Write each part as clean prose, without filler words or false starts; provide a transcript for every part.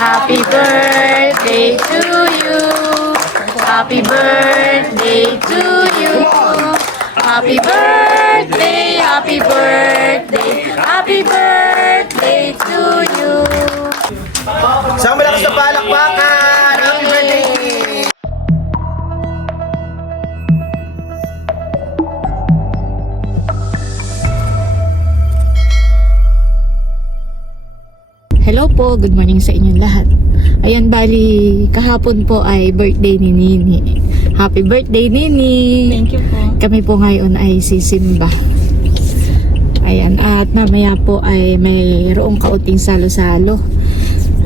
Happy birthday to you. Happy birthday to you. Happy birthday, happy birthday, happy birthday to you. Isang malakas na palakpakan! Happy birthday! Hello po, good morning sa inyong lahat. Ayan, bali, kahapon po ay birthday ni Nini. Happy birthday, Nini! Thank you po. Kami po ngayon ay sisimba. Ayan, at mamaya po ay mayroong kauting salo-salo.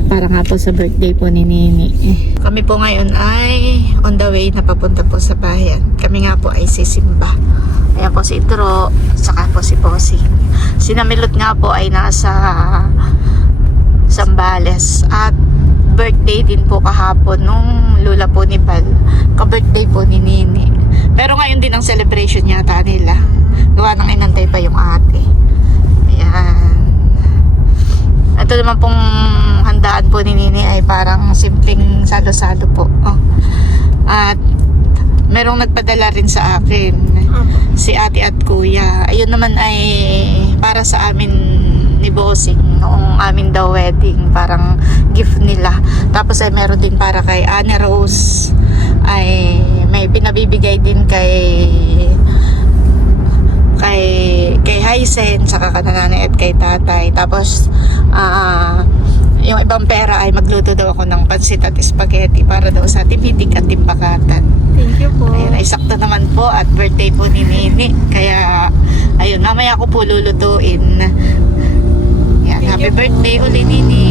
Para nga po sa birthday po ni Nini. Kami po ngayon ay on the way na papunta po sa bayan. Kami nga po ay sisimba. Ayan po si Dro, saka po si Bossing. Si Namilot nga po ay nasa Zambales at birthday din po kahapon nung lula po ni Bal, ka-birthday po ni Nini. Pero ngayon din ang celebration yata nila, gawa ng inantay pa yung ate. Ayan, ito naman pong handaan po ni Nini ay parang simpleng salo-salo po. At merong nagpadala rin sa akin, si ate at kuya. Ayun naman ay para sa amin ni Bossing noong amin daw wedding, parang gift nila. Tapos ay meron din para kay Anne Rose, ay may pinabibigay din kay Hysen, saka kananay at kay tatay. Tapos yung ibang pera ay magluto daw ako ng pansit at spaghetti para daw sa timitik at timpakatan. Thank you po. Ayun, ay sakto naman po at birthday po ni Nini. Kaya ayun, mamaya ko po lulutuin. Yan, happy birthday uli, Nini.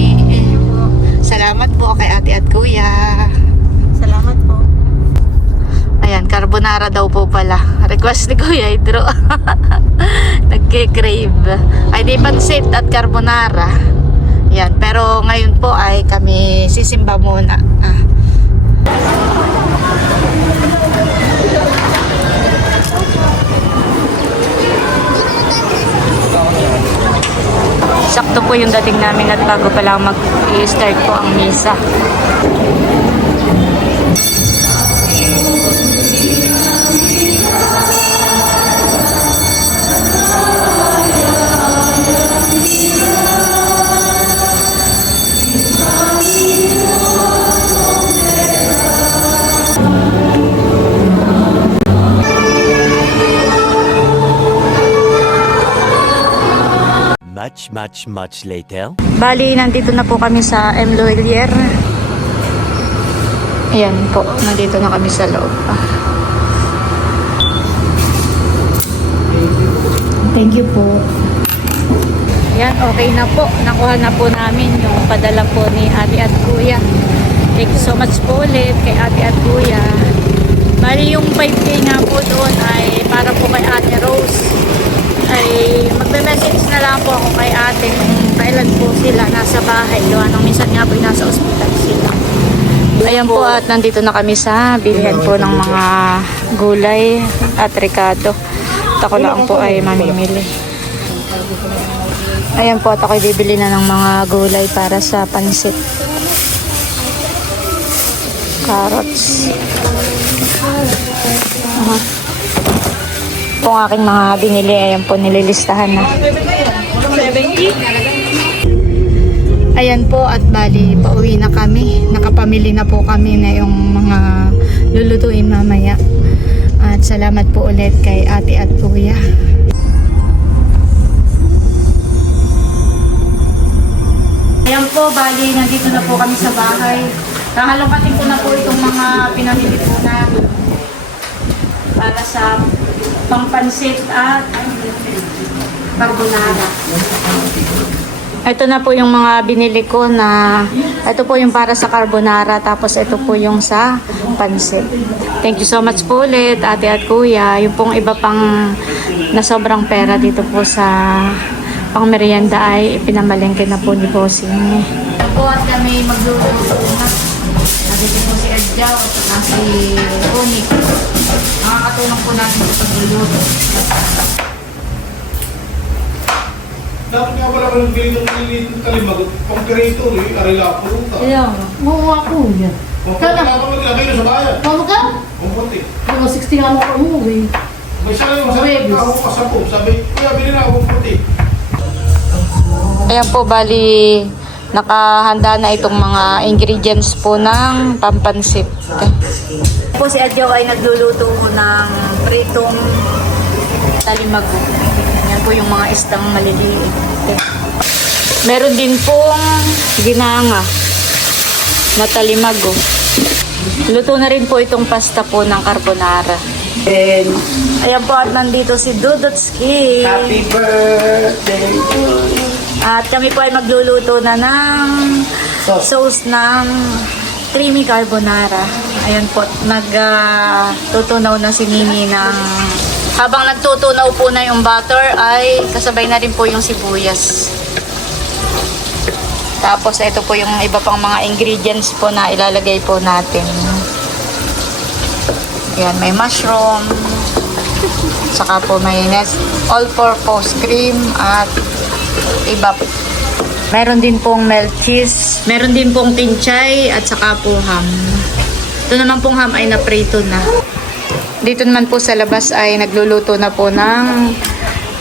Salamat po kay ate at kuya. Salamat po. Ayan, carbonara daw po pala. Request ni Kuya Idro. Nagke-crave. Ay di pansit at carbonara. Yan, pero ngayon po ay kami sisimba muna. Sakto po yung dating namin at bago pa lang mag-i-start po ang misa. Much later. Bali, nandito na po kami sa M. Loelier. Ayan po, nandito na kami sa loob. Thank you po. Ayan, okay na po. Nakuha na po namin yung padala po ni ate at kuya. Thank you so much po ulit kay ate at kuya. Bali, yung 5K nga po doon ay para po kay Ate Rose. Ay magme-message na lang po ako kay ate kung kailan po sila nasa bahay. Gawa nung minsan nga po nasa ospital sila. Ayan po, at nandito na kami sa bilihan po ng mga gulay at rekado. At ako lang po ay mamimili. Ayan po, at ako bibili na ng mga gulay para sa pansit. Carrots. Po ang aking mga binili, ayan po, nililistahan na. Ayan po, at bali pauwi na kami. Nakapamili na po kami na yung mga lulutuin mamaya. At salamat po ulit kay ate at kuya. Ayan po, bali nandito na po kami sa bahay. Kahalongkatin ko na po itong mga pinamili po namin para sa pangpansit at carbonara. Ito na po yung mga binili ko na ito po yung para sa carbonara, tapos ito po yung sa pansit. Thank you so much po ulit ate at kuya. Yung pong iba pang na sobrang pera dito po sa pang merienda ay ipinamalengke na po ni Bossing. Po at kami magluluto na. Nandito po si Edjaw at si Onik. Makakatulong po natin sa pagluluto. Dapat nga pala ko nagbili ng kalimagot. Pang-creator eh. Arila po. Kaya nga. Oo ako yan. Kala ko maglagay na sa bayan. Mama ka? Ang puti. Mga 60 nga mo ka umuwi. May isa lang yung masarap na ako kasapo. Sabi, kuya, bilhin na ako puti. Ayan po, bali, nakahanda na itong mga ingredients po ng pampansit. Po si Adjo ay nagluluto ng pritong talimago. Yan po yung mga istang maliliit. Meron din pong ginanga na talimago. Luto na rin po itong pasta po ng carbonara. And, ayan po at nandito si Dudotski. Happy birthday to you. At kami po ay magluluto na ng sauce ng creamy carbonara. Ayan po, nagtutunaw na si Nini ng... Habang nagtutunaw po na yung butter, ay kasabay na rin po yung sibuyas. Tapos ito po yung iba pang mga ingredients po na ilalagay po natin. Ayan, may mushroom, saka po may all-purpose cream at iba po. Meron din pong milk cheese, meron din pong pinchay at saka po ham. Ito naman pong ham ay naprito na. Dito naman po sa labas ay nagluluto na po ng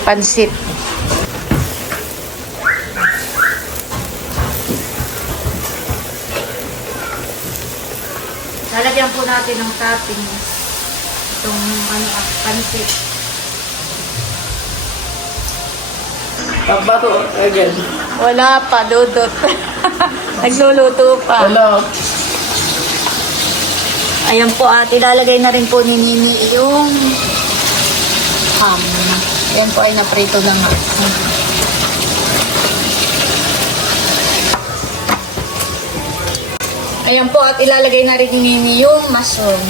pansit. Lalagyan po natin ng topping itong pansit. Pagbato, again. Wala pa, Dudot. Nagluluto pa. Hello. Ayan po at ilalagay na rin po ni Nini yung ham. Ayan po ay naprito na nga. Ayan po at ilalagay na rin ni Nini yung mushroom.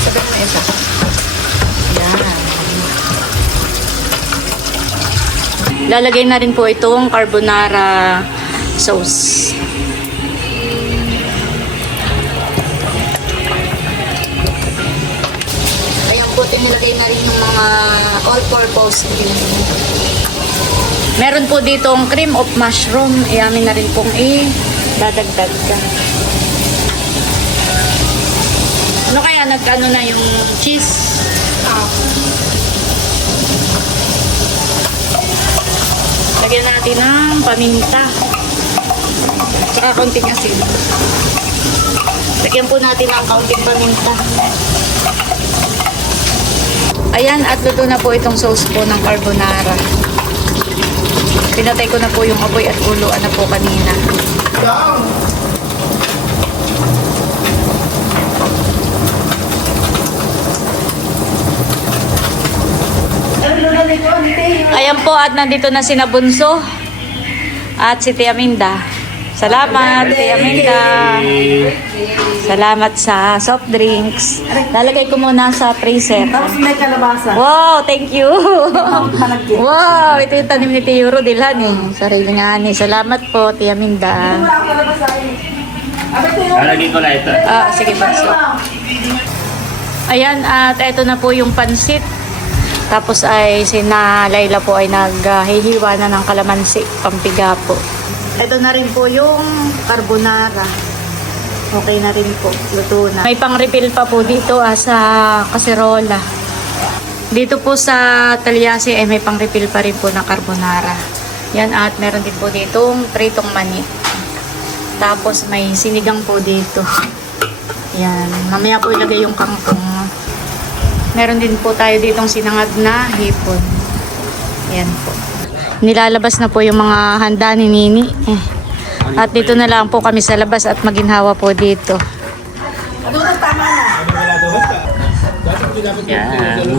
Sabi mo isa. Ayan. Lalagay na rin po itong carbonara sauce. Ayan po, tinilagay na rin yung mga all-purpose cream. Meron po ditong cream of mushroom. Iamin na rin pong dadagdag ka. Ano kaya nagkano na yung cheese? Lagyan natin ng paminta. Tsaka konting asin. Lagyan po natin ng kaunting paminta. Ayan, at luto na po itong sauce po ng carbonara. Pinatay ko na po yung apoy at kuluan na po kanina. Ayan po at nandito na si Nabunso at si Tia Minda. Salamat, Tia Minda. Salamat sa soft drinks. Lalagay ko muna sa freezer. Tapos may kalabasa. Wow, thank you. Wow, ito yung tanim ni Tia Rodilhan eh. Sarili nga ni. Salamat po, Tia Minda. Wala akong kalabasa eh. Abay ko yung... Lalagyan ko na ito. Sige, Bunso. Ayan, at ito na po yung pansit. Tapos ay sina Layla po ay naghihiwa na ng kalamansi, pampiga po. Ito na rin po yung carbonara. Okay na rin po, luto na. May pang-refill pa po dito sa kaserola. Dito po sa Talyasi ay may pang-refill pa rin po ng carbonara. Yan, at meron din po ditong pritong mani. Tapos may sinigang po dito. Yan, mamaya po ilagay yung kangkong. Meron din po tayo ditong sinangag na hipon. Yan po. Nilalabas na po yung mga handa ni Nini. At dito na lang po kami sa labas at maginhawa po dito. Yan.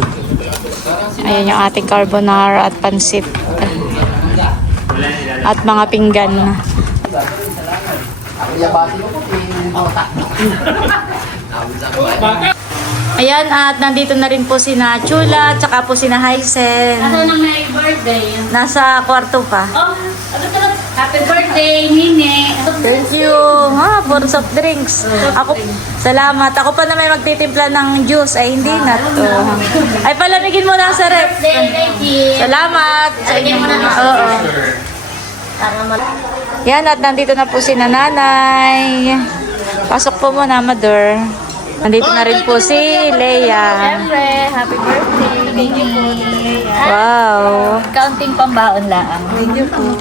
Ayan yung ating carbonara at pansit. At mga pinggan. Ayan, at nandito na rin po si Chula, tsaka po si Hysen. Ano nang may birthday? Nasa kwarto pa. Oh, ano talaga? Happy birthday, Nini. Thank you. Ha, for soft drinks. Ako, salamat. Ako pa na may magtitimpla ng juice. Ay, hindi na to. Ay, palamigin mo lang sa ref. Salamat. Sa inyo. Oo. Yan, at nandito na po si nanay. Pasok po muna, Mother. Nandito na rin po si Leia. Siyempre, happy birthday. Thank you po. Wow. Counting pambaon lang. Thank you po.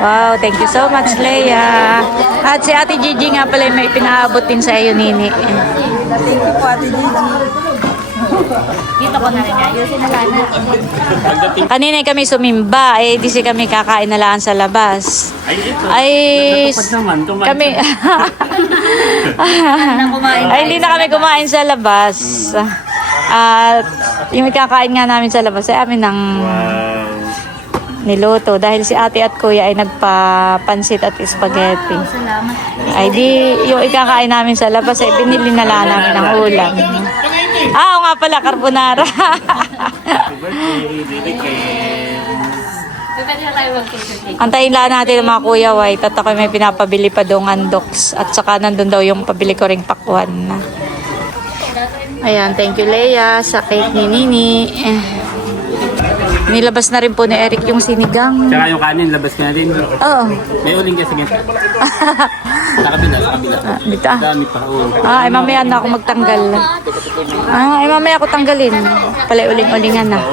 Wow, thank you so much, Leia. At si Ate Gigi nga pala may pinaabot din sa iyo, Nini. Thank you po, Ate Gigi. Dito ko na rin. Ayusin na sana. Kanina kami sumimba, eh di si kami kakain na lang sa labas. Ay, kami, ay hindi na kami kumain sa labas. At yung kakain nga namin sa labas ay amin ng niluto dahil si ate at kuya ay nagpapansit at spaghetti. Salamat. Ay di yung ikakain namin sa labas ay binili na lang namin ng ulam. Oo nga pala, carbonara. Pwede na tayo mag-cake. Antayin lang natin ang mga kuya white at ako may pinapabili pa daw andoks at saka nandun daw yung pabili ko ring pakwan na. Ayan, thank you Leia sa cake ni Nini. Nilabas na rin po ni Eric yung sinigang. Tsaka yung kanin, labas ka na din. Oo. May uling kasi nga. Sa kabila, sa kabila. Dito. Dami pa. Oo. Ay mamaya na ako magtanggal. Ay mamaya ako tanggalin. Pala uling-ulingan na.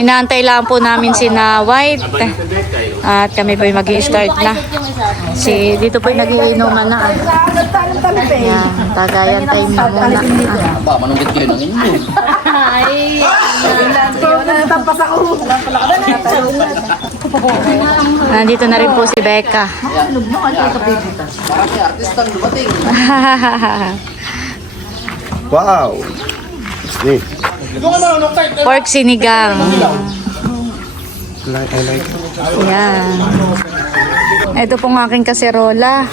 Inaantay lang po namin si na White. At kami po mag-i-start na. Dito po nag-iinuman na. Ayan, tagayan time na muna. Ba, manungkit kayo ng inyo. Ay, Nandito na rin po si Becca. Wow! Snake. Pork sinigang. I like Ayan. Ito pong aking kaserola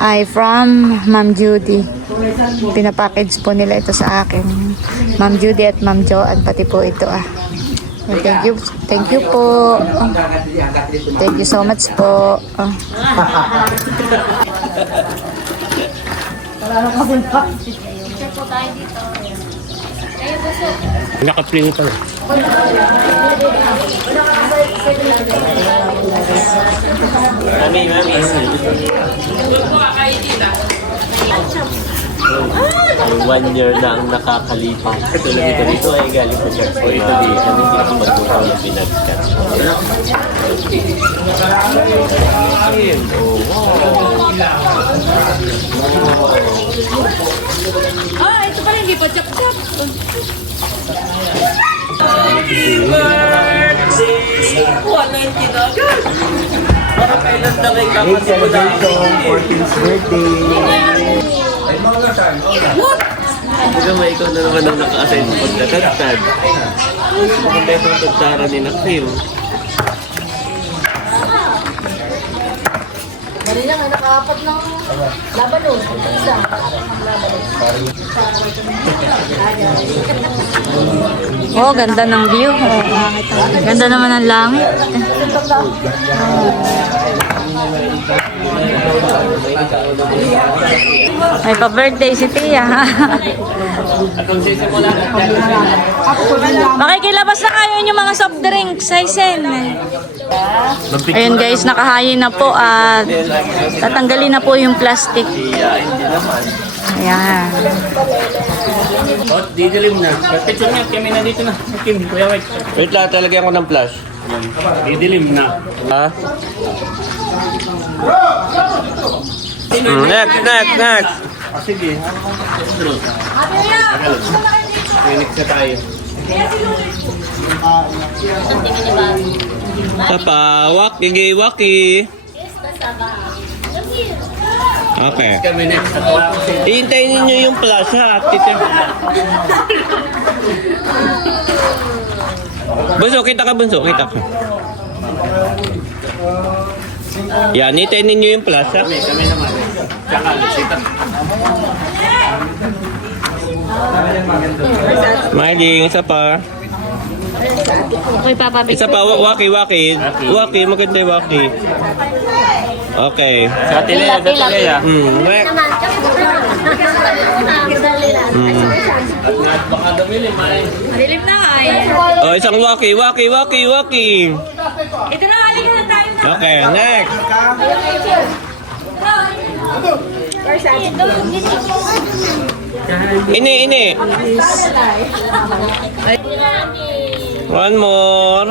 ay from Ma'am Judy. Pinapackage po nila ito sa akin. Ma'am Judy at Ma'am Joanne pati po ito Thank you po. Thank you so much po. Naka-pling pa. Mami. 1 year na ang nakakalipas. Ito ay galing sa church. O ito di, kami hindi ko magtuto ng pinag-chat. Ito pala hindi pa chap-chap. Baga may ikaw na naman ang naka-assign sa pagkatagtad. Maganda itong tagtara ni Naksim. Dali lang, nakaapat ng laban o. Isa. Oh, ganda ng view. Ganda naman ng langit. May pa-birthday si Tia. Makikilabas na kayo yung mga soft drinks, Saisen. Ayun guys, nakahayin na po at tatanggalin na po yung plastic. Ayan. Oh, didilim na. Picture nga, kami na dito na. Kim, Kuya White. Wait lang, talagyan ko ng flash. Didilim na. Ha? Next. Sige. Next na tayo. Tapawak, waki. Okay. Kami next. Ihintayin ninyo yung flash ha. Bunso, kita ka. Yan, hintayin ninyo yung flash ha. Kami naman. Tsaka, Smiling, isa pa. Okay, Papa. Isa pa, Waki. Waki, maganda yung Waki. Okay. Sa Tilea, sa Tilea. Next. Baka dumili, may. Madilim na ay. Oh, isang Waki. Ito na, halika na tayo. Okay, next. Ini. One more.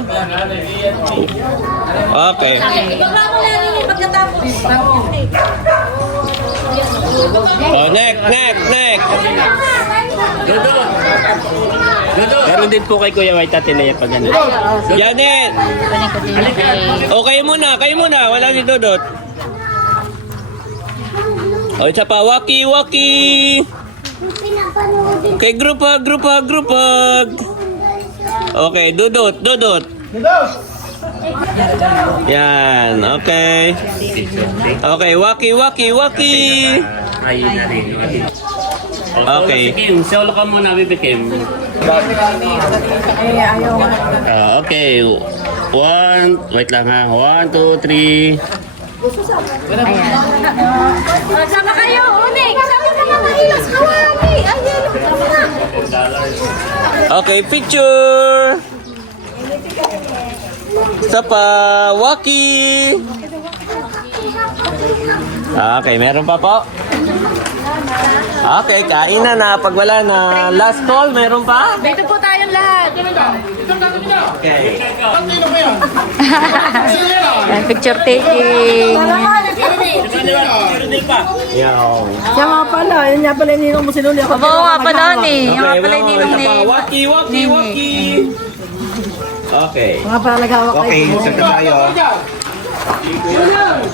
Okay. Ibaba mo lang yun pagkatapos. Oh, next. Dodo. Meron din po kay Kuya White at Tilea pag ano. Janet. Oh, kayo muna. Wala si Dodot. Oh, isa pa. Waki. Okay, group hug. Okay, Dodot. Yan, okay. Okay, Waki. Ayun na rin. Okay. Kim, solo ka muna, Bibi Kim. Okay. Wait lang ha. 1, 2, 3. Sama kayo, unik. Sama ka mga ilas kawali. Ayan. Okay, picture. Isa pa, Waki. Okay, meron pa po. Okay, kain na. Pag wala na, last call, meron pa? Dito po tayong lahat. Okay. Picture taking. Yaw. Siya nga pala, yun nga pala yung ninong mo sinuli ako. Oo nga pala ni. Yung nga pala yung ninong isa ni. pa, Waki. Okay. Mga pala naghawak Okay, saan tayo?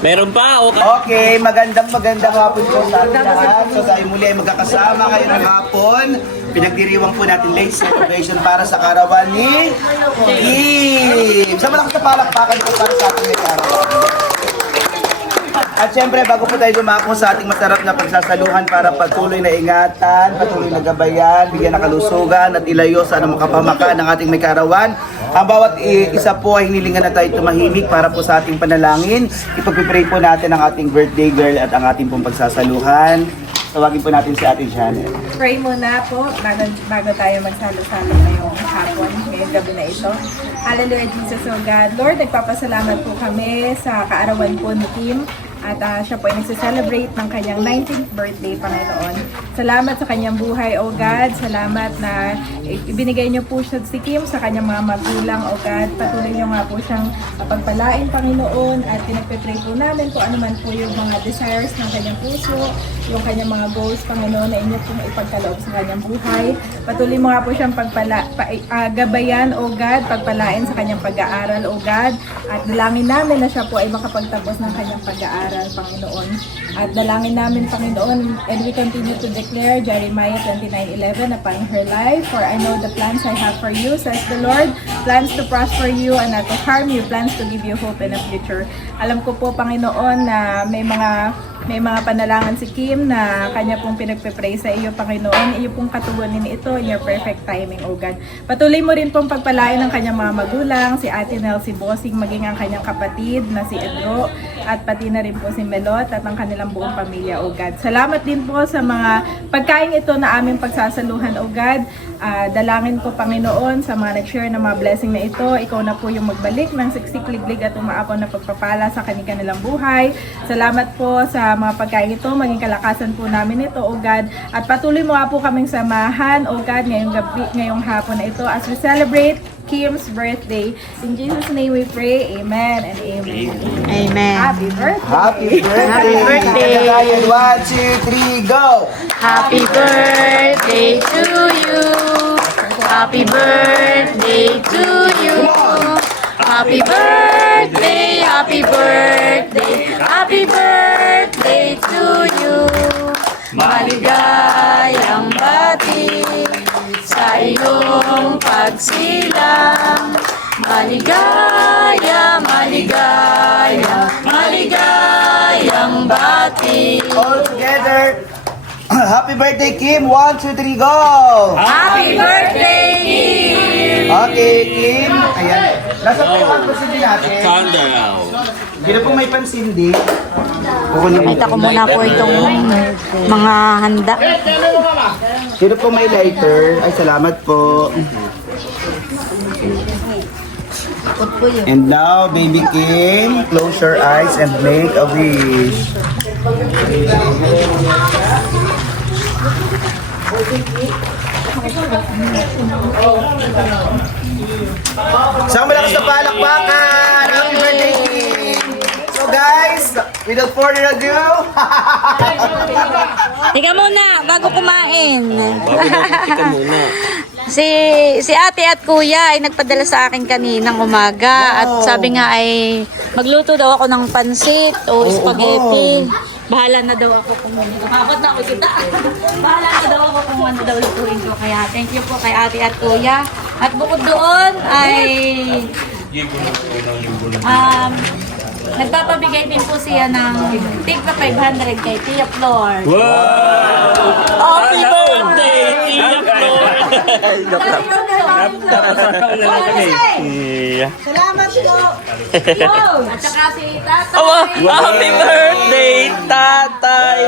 Meron pa? Okay. Okay, magandang hapon po sa ating lahat. So tayo muli ay magkakasama ngayon ng hapon. Pinagdiriwang po natin late celebration para sa karawan ni Kim. Sa malakas na palakpakan po para sa ating may karawan. At syempre, bago po tayo dumako sa ating masarap na pagsasaluhan para patuloy na ingatan, patuloy na gabayan, bigyan ng kalusugan at ilayo sa anumang kapamakan ng ating may karawan. Ang bawat isa po ay hinilingan na tayo tumahimik para po sa ating panalangin. Ipagpipray po natin ang ating birthday girl at ang ating pong pagsasaluhan. Tawagin po natin si Ate Janet. Pray muna po bago tayo magsalo-salo ngayong hapon, ngayong gabi na ito. Hallelujah, Jesus, O God. Lord, nagpapasalamat po kami sa kaarawan po ni Kim. At siya po ay nagse-celebrate ng kanyang 19th birthday, Panginoon. Salamat sa kanyang buhay, O God. Salamat na ibinigay niyo po siya si Kim sa kanyang mga magulang, O God. Patuloy niyo nga po siyang pagpalain, Panginoon. At pinagpipray po namin kung ano man po yung mga desires ng kanyang puso, yung kanyang mga goals, Panginoon, na inyo pong ipagkaloob sa kanyang buhay. Patuloy mo nga po siyang gabayan, O God, pagpalain sa kanyang pag-aaral, O God. At dalangin namin na siya po ay makapagtapos ng kanyang pag-aaral, Panginoon. At dalangin namin, Panginoon, and we continue to declare Jeremiah 29:11 upon her life. For I know the plans I have for you, says the Lord, plans to prosper you and not to harm you, plans to give you hope in the future. Alam ko po, Panginoon, na may mga panalangin si Kim na kanya pong pinagpe-pray sa iyo, Panginoon. Iyo pong katugunin ito in your perfect timing, O God. Patuloy mo rin pong pagpalain ng kanyang mga magulang, si Ate Nel, si Bossing, maging ang kanyang kapatid na si Edro, at pati na rin po si Melot at ang kanilang buong pamilya, O God. Salamat din po sa mga pagkain ito na aming pagsasaluhan, O God. Dalangin ko, Panginoon, sa mga nag-share ng mga blessing na ito, ikaw na po yung magbalik ng siksik-liglig at umaapaw na pagpapala sa kanilang buhay. Salamat po sa mga pagkain ito, maging kalakasan po namin ito, O God. At patuloy mo nga po kaming samahan, O God, ngayong hapon na ito as we celebrate Kim's birthday. In Jesus' name we pray, amen and amen. Amen. Happy birthday! Happy birthday! Happy birthday! 1, 2, 3, go! Happy birthday to you. Happy birthday to you. Happy birthday, happy birthday, happy birthday to you. Maligayang bati sa iyong pagsilang. Maligaya, maligaya, maligayang bati. All together! Happy birthday, Kim! 1, 2, 3, go! Happy birthday, Kim! Okay, Kim. Ayan. Nasa po yung pansindi natin. Sandal. Hindi na po may pansindi. Kukunin mo. Kita ko muna po itong mga handa. Sino po may lighter? Ay, salamat po. And now, baby Kim, close your eyes and make a wish. Isang malakas na palakpakan! Happy birthday, Kim! So guys, without further ado, Tika muna, bago kumain. Ika muna. Si ate at kuya ay nagpadala sa akin kaninang umaga at sabi nga ay magluto daw ako ng pansit o spaghetti. Bahala na daw ako kung nakakot na ako kita. Bahala na daw ako kung ano daw lutuin ko. Kaya thank you po kay ate at kuya. At bukod doon ay nagpapabigay din po siya ng tigpa 500 kay Tia Flor. Happy birthday, Tia Flor! Salamat po. At saka si Tatay. Oh, happy birthday, tatay!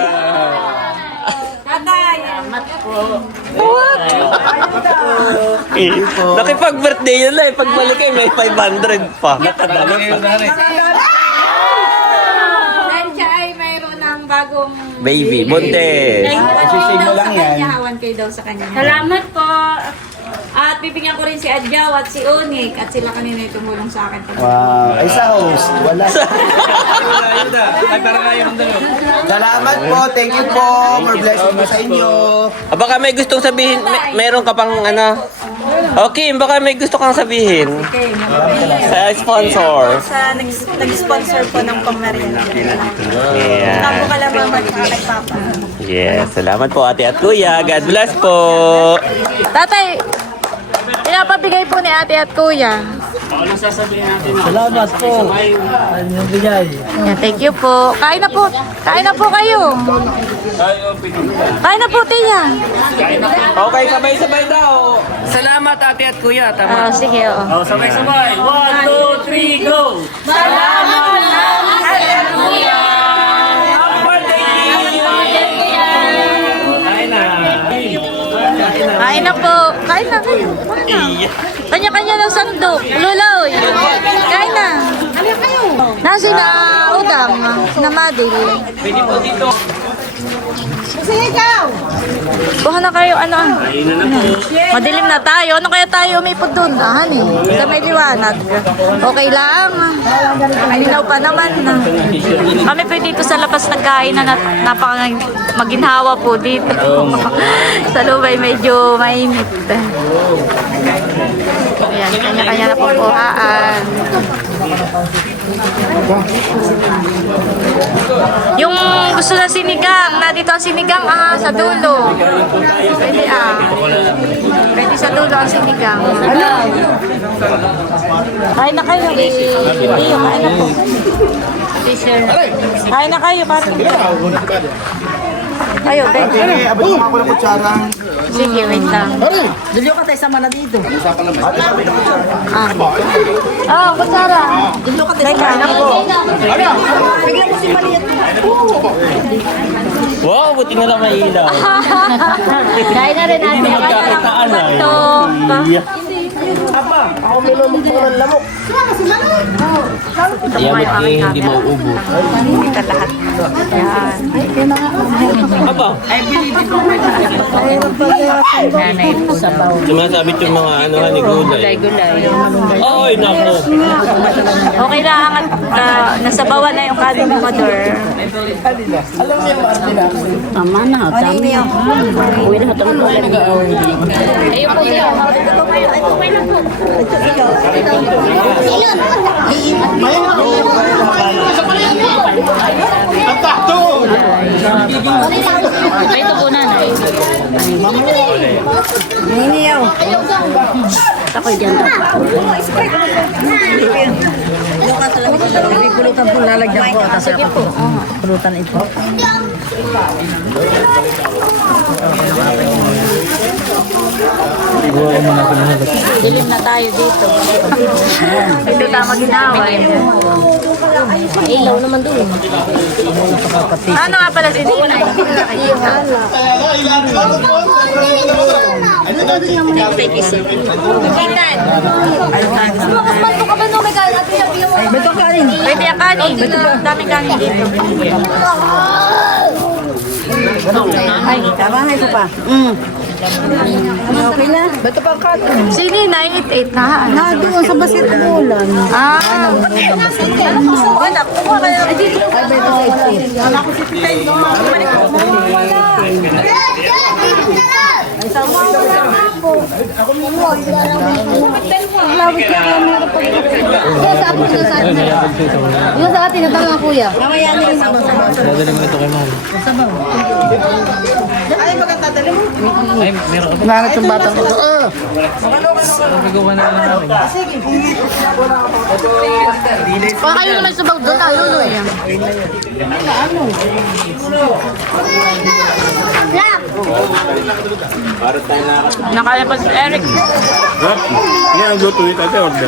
Tatay. Salamat po. Nakipag-birthday yun lang. Pagbalik ay may 500 pa. Dahil siya ay mayroon ng bagong Baby, buntis. Sisig mo lang yan. Hawan kayo daw sa kanya. Salamat po. At bibigyan ko rin si Adjaw at si Onik at sila kanina yung tumulong sa akin. wow. Ay, sa host, wala. Salamat po, thank you po. More blessings po sa inyo. Baka may gustong sabihin, meron ka pang ano? Okay, baka may gusto kang sabihin. Sa sponsor. Sa nag-sponsor po ng pamarienda. Yeah. Ka lang mama kay Papa. Yes, salamat po ate at kuya. God bless po. Tatay, pinapabigay po ni ate at kuya. Ano sasabihin natin? Salamat po. Yung bigay. Yeah, thank you po. Kain na po. Kain na po kayo. Kain na po, Tia. Okay, sabay-sabay daw. Salamat ate at kuya. Tama. Sige, oo. Oh, sabay-sabay. 1, 2, 3, go! Kain na po. Kain na kayo. Kain na. Kanya-kanya ng sandok. Luloy. Kain na. Nasi na udang na madil. Pwede po dito. Buha na kayo, ano? Kain na po. Madilim na tayo. Ano kaya tayo umipod doon? Honey. Sa may liwanag. Okay lang. Malinaw pa naman. Kami po dito sa labas nagkain na napaka maginhawa po dito. Sa loob ay medyo mainit. Ayan, kanya-kanya na po buhaan. Yung gusto na sinigang, na dito ang sinigang sa dulo. Pwede Pwede sa dulo ang sinigang. Kain na kayo. Iyo, kain na po. Kain na kayo, pati. Ayo, pwede. Okay, abot mo ako ng kutsara. Sige, wait lang. Diliyo ka tayo sama na dito. Kutsara. Diliyo ka tayo Teka, sama na po. Bigyan ko si Maliit. Wow, buti na lang may ilaw. Kain na rin natin. Hindi na magkakitaan ay. Ako may lumok po ng lamok. Yamit eh, hindi mauubos. Kita lahat. Yan. Aba, Nanay po sa bawo. sumasabit yung mga ano ni gulay. Ay, nako. Okay lang at nasa bawa na yung kanin ni Mother. Alam niyo, Martina. Tama na. Tama na. Uwi na hatang po. Ayun po siya. Ang takto! Ito po nanay. Hiniyaw. Ako dyan. Diliyo ka talaga sa loob. Pulutan po lalagyan ko. Sige po. Pulutan ito. Dilim na tayo dito. Ito tama ginawa. Ilaw naman doon. Ano nga pala si Dina? Tingnan. Beto kanin. Pwede ang kanin. Daming kanin dito. Ay, tama nga ito pa. Okay na. Beto pa kanin. Si Nina, 8-8 na. Doon sa basketballan. Ah. Ay, beto 8. Yung sa atin, natanga kuya. Mamaya na yung sabaw. Nangat yung batang ko. Baka kayo naman sa bag doon, luloy. Nakaya pa si Eric. Ini ang luto ito, ate, order.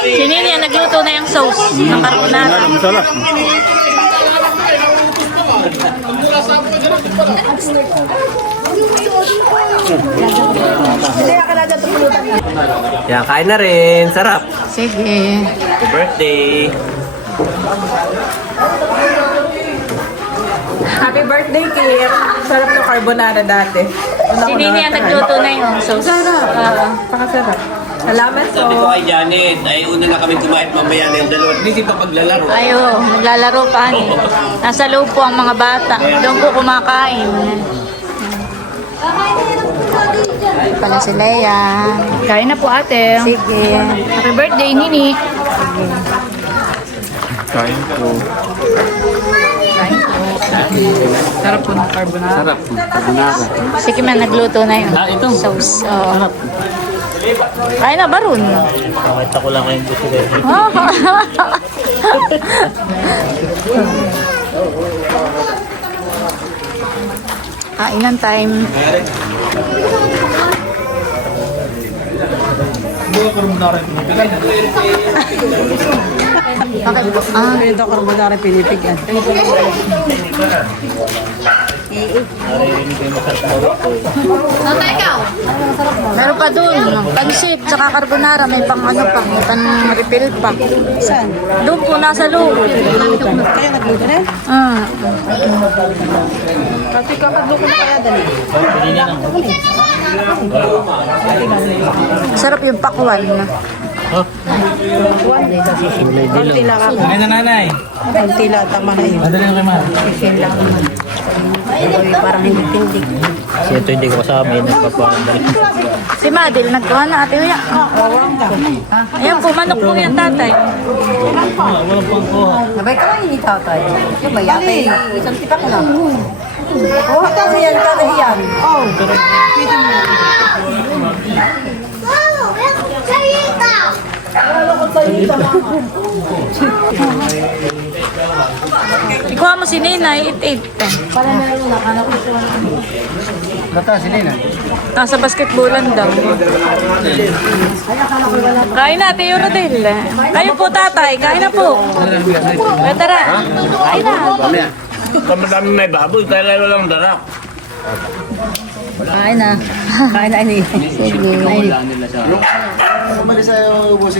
Si Nini, nagluto na yung sauce ng carbonara. Masarap. Yan, kain na rin. Sarap. Sige. Happy birthday. Happy birthday, Kim. Sarap ng carbonara dati. Si Nini, nagluto na yung sauce. Pakasarap. Salamat po. Sabi ko kay Janet, ay una na kami kumain mamaya na yung dalawa. Hindi pa paglalaro. Ayo, naglalaro pa. Nasa loob po ang mga bata. Doon po kumakain. Pala si Leia. Kain na po ate. Sige. Happy birthday, Nini. Kain po. Sarap po ng carbonara. Sarap. Carbonara. Si Kim na nagluto na yung sauce. Sarap. Kain na ba ron? Nakita ko lang kayong gusto kayo. Kainan time. Okay po. Beto carbonara pinipigan. Meron pa dun. Pansit, tsaka carbonara. May pang ano pa. May pang refill pa. Saan? Doon po, nasa loob. Kaya nagluto na? Ah. Kasi kakagluto na kaya dali. Sarap yung pakwan. Konti lang ako. Kain na nanay. Konti lang, tama na yun. Madali na kayo, man. Parang hindi tindig. Kasi ito hindi ko kasama. Yun ang papaanda. Si Madel, nagkuha na ate. Uya. Ayan po, manok po yan tatay. Nabay ka lang hindi tatay. Yung ba yata isang tipak na. Oh, kami yan, kami yan. Oh. Ikuha mo si Nina, 8-8. Bata, sila na. Nasa basketballan daw. Kain na, Teo Rodel. Kayo po, tatay. Kain na po. Eh, tara. Kain na. Kamadami may baboy, kaya walang darak. Kain na. Kain na ini.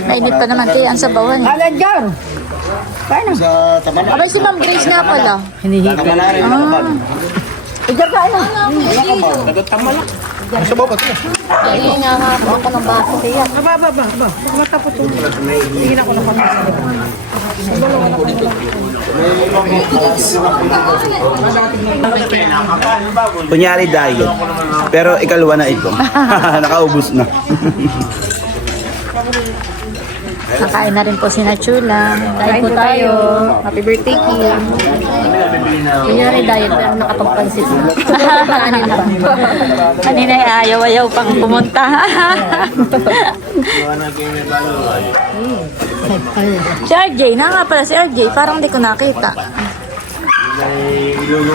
Mainit pa naman kayo ang sabawan. Kain dyan. Kain na. Sa Tabanan. Abay, si Ma'am Grace nga pala. Tabanan rin ang kapal. Ikaw kain na. Sa baba ito. Hindi nga hapon ako ng baso kaya. Ba. Matapos ito. Hindi na ko na kami. Kunyari diet. Pero ikalwa na ito. Nakaubos na. Nakain na rin po si Nachula. Kain po tayo. Happy birthday, Kim. Kunyari diet pero nakapagpansit na. Kanin pa. Kanina ay ayaw-ayaw pang pumunta. Si RJ, na nga pala si RJ. Parang di ko nakita.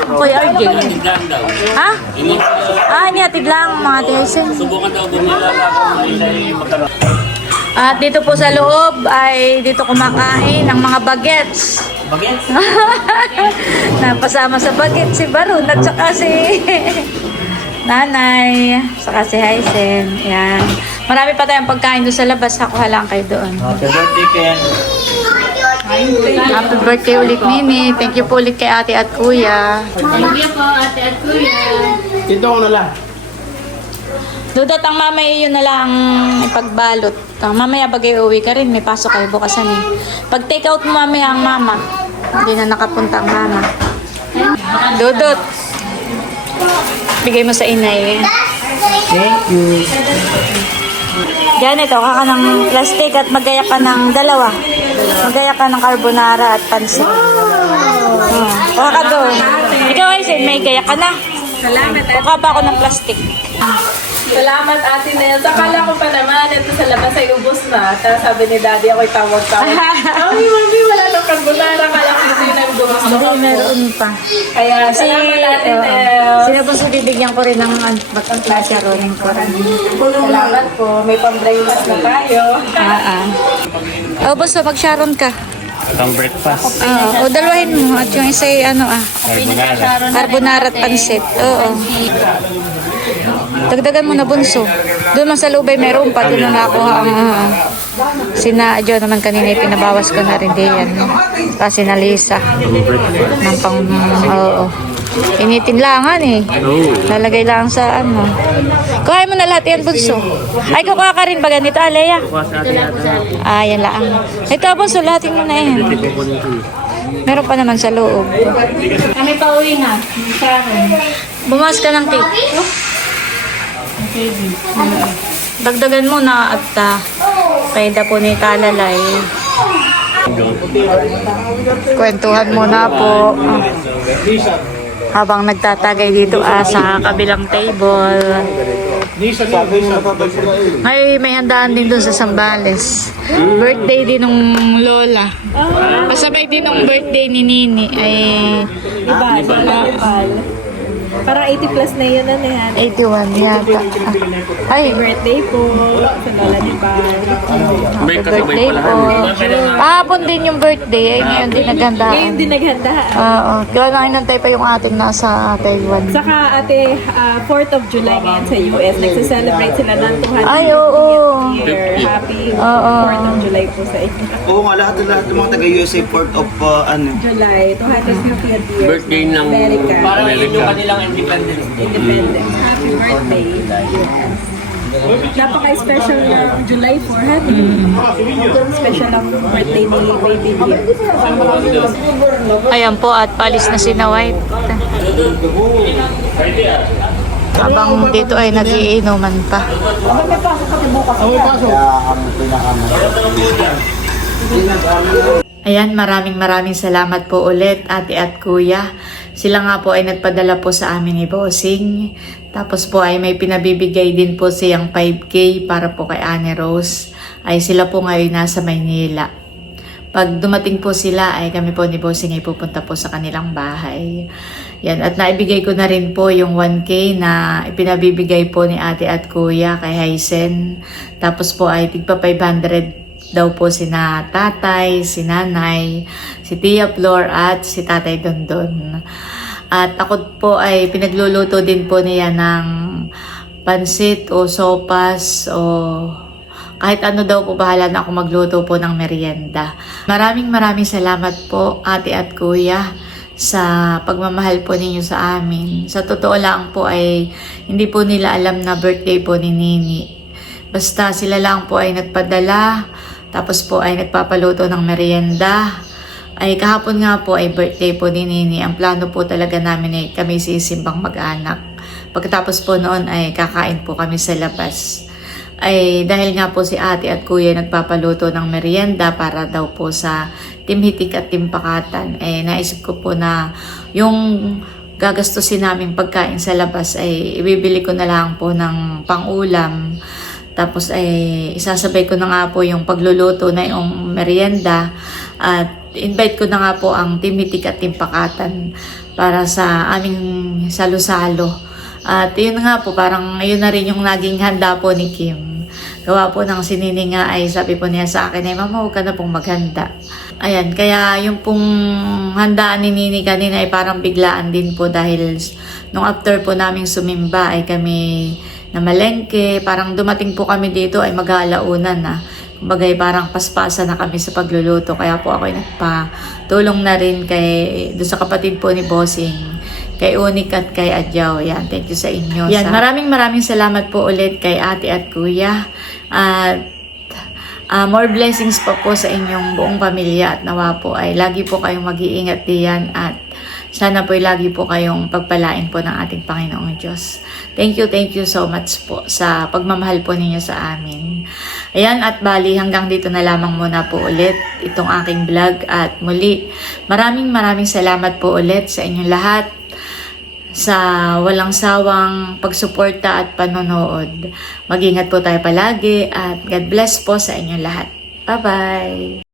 Kuya RJ. Tiglan daw. Ha? Ini, Inihatid lang mga Tyson. subukan daw kung nilalakaw mo nila yung magkaroon. At dito po sa loob ay dito kumakain ng mga bagets. Bagets? Napasama sa bagets si Baron at saka si Nanay, saka si Hysen. Yan. Marami pa tayong pagkain doon sa labas. Hakuha lang kayo doon. Happy birthday, Ken. Happy birthday ulit, Nini. Thank you po ulit kay ate at kuya. Thank you po, ate at kuya. Dito ko na lang. Dudot ang mamaya yun na lang ipagbalot. Mamaya bagay uwi ka rin, may pasok kayo bukasan eh. Pag take out mo mamaya ang mama, hindi na nakapunta ang mama. Dudot, bigay mo sa inay. Thank you. Diyan ito, kaka ng plastic at magaya ka ng dalawa. Magaya ka ng carbonara at pansit. Kaka doon. Ikaw ay may gaya ka na. Salamat, ate. Kuha pa ako ng plastic. Salamat, ate Nels. Akala ko pa naman, ito sa labas ay ubos na. Tapos sabi ni daddy, ako'y tawag-tawag. Ay, mami, wala nang carbonara. Kala ko ito yung gusto ko. Meron pa. Kaya, salamat, ate Nels. Sinabos na bibigyan ko rin ng batang klasya ron ko. Salamat po. May pang-breakfast na tayo. Oh, basta mag-sharon ka. Pang breakfast. O dalawahin mo at yung isa ay Carbonara. carbonara at pansit. Oo. Dagdagan mo na bunso. Doon man sa lubay meron pa. Doon na nakuha ang sina Jo naman kanina pinabawas ko na rin diyan. Kasi na Lisa. Ng pang, oo. Initin langan eh. Lalagay lang sa ano. Kuhain mo na lahat yan bunso. Ay, kukuha ka rin ba ganito, Alea? Yan lang. Ito bunso, lahatin mo na yan. Meron pa naman sa loob. Kami pa uwi na. Bumas ka ng cake. Dagdagan mo na at paida po ni Talalay. Kwentuhan muna po. Habang nagtatagay dito sa kabilang table. May handaan din doon sa Sambales. Birthday din ng lola. Pasabay din ng birthday ni Nini. Para 80 plus na yun, ano yan. 81 yata. Ay, Birthday po sa lola ni Bal. May kasabay birthday pala. po. Hapon din yung birthday. Ay, ngayon din naghandaan. Ngayon din naghanda. Oo. Kaya na inantay pa yung atin nasa Taiwan. Saka ate, 4th of July ngayon sa US. Nagsa-celebrate sila ng 200 Ay, oo. year. Happy Oo. 4th of July po sa inyo. Oo nga, lahat ng mga taga-USA, 4th of July, 250th years. Birthday ng America. Parang yun yung kanilang independence. Independence. Happy birthday. Yes. Napaka-special ng July 4, happy. Special ang birthday ni Baby Dear. Ayan po at palis na si na White. Habang dito ay nagiinuman pa. Ayan, maraming salamat po ulit ate at kuya. Sila nga po ay nagpadala po sa amin ni Bossing. Tapos po ay may pinabibigay din po siyang 5K para po kay Annie Rose. Ay sila po ngayon nasa Maynila. Pag dumating po sila ay kami po ni Bossing ay pupunta po sa kanilang bahay. Yan, at naibigay ko na rin po yung 1K na ipinabibigay po ni ate at kuya kay Hysen. Tapos po ay tigpa 500 daw po sina tatay, si nanay, si Tia Flor at si tatay Dondon. At ako po ay pinagluluto din po niya ng pansit o sopas o kahit ano daw po, bahala na ako magluto po ng merienda. Maraming salamat po ate at kuya sa pagmamahal po ninyo sa amin. Sa totoo lang po ay hindi po nila alam na birthday po ni Nini. Basta sila lang po ay nagpadala, tapos po ay nagpapaluto ng merienda. Ay kahapon nga po ay birthday po ni Nini. Ang plano po talaga namin ay kami sisimbang mag-anak. Pagkatapos po noon ay kakain po kami sa labas. Ay dahil nga po si ate at kuya nagpapaluto ng merienda para daw po sa Team Hitik at Team Pakatan. Naisip ko po na yung gagastusin naming pagkain sa labas ay ibibili ko na lang po ng pang-ulam. Tapos ay isasabay ko na nga po yung pagluluto na yung merienda at invite ko na nga po ang Team Mitik at Team Pakatan para sa aming salo-salo. At yun nga po, parang yun na rin yung naging handa po ni Kim. Gawa po ng sinini nga ay sabi po niya sa akin ay, Mama, huwag ka na pong maghanda. Ayan, kaya yung pong handaan ni Nini kanina ay parang biglaan din po dahil nung after po naming sumimba ay kami na malengke, parang dumating po kami dito ay mag-alaunan na. Kumbaga parang paspasa na kami sa pagluluto. Kaya po ako ay nagpatulong na rin doon sa kapatid po ni Bossing, kay Unik at kay Adjaw. Yan, thank you sa inyo. Yan, maraming salamat po ulit kay ate at kuya. At more blessings pa po sa inyong buong pamilya at nawa po ay lagi po kayong mag-iingat diyan at sana po ay lagi po kayong pagpalain po ng ating Panginoong Diyos. Thank you so much po sa pagmamahal po ninyo sa amin. Ayan, at bali hanggang dito na lamang muna po ulit itong aking vlog at muli maraming salamat po ulit sa inyong lahat sa walang sawang pagsuporta at panonood. Mag-ingat po tayo palagi at God bless po sa inyong lahat. Bye-bye!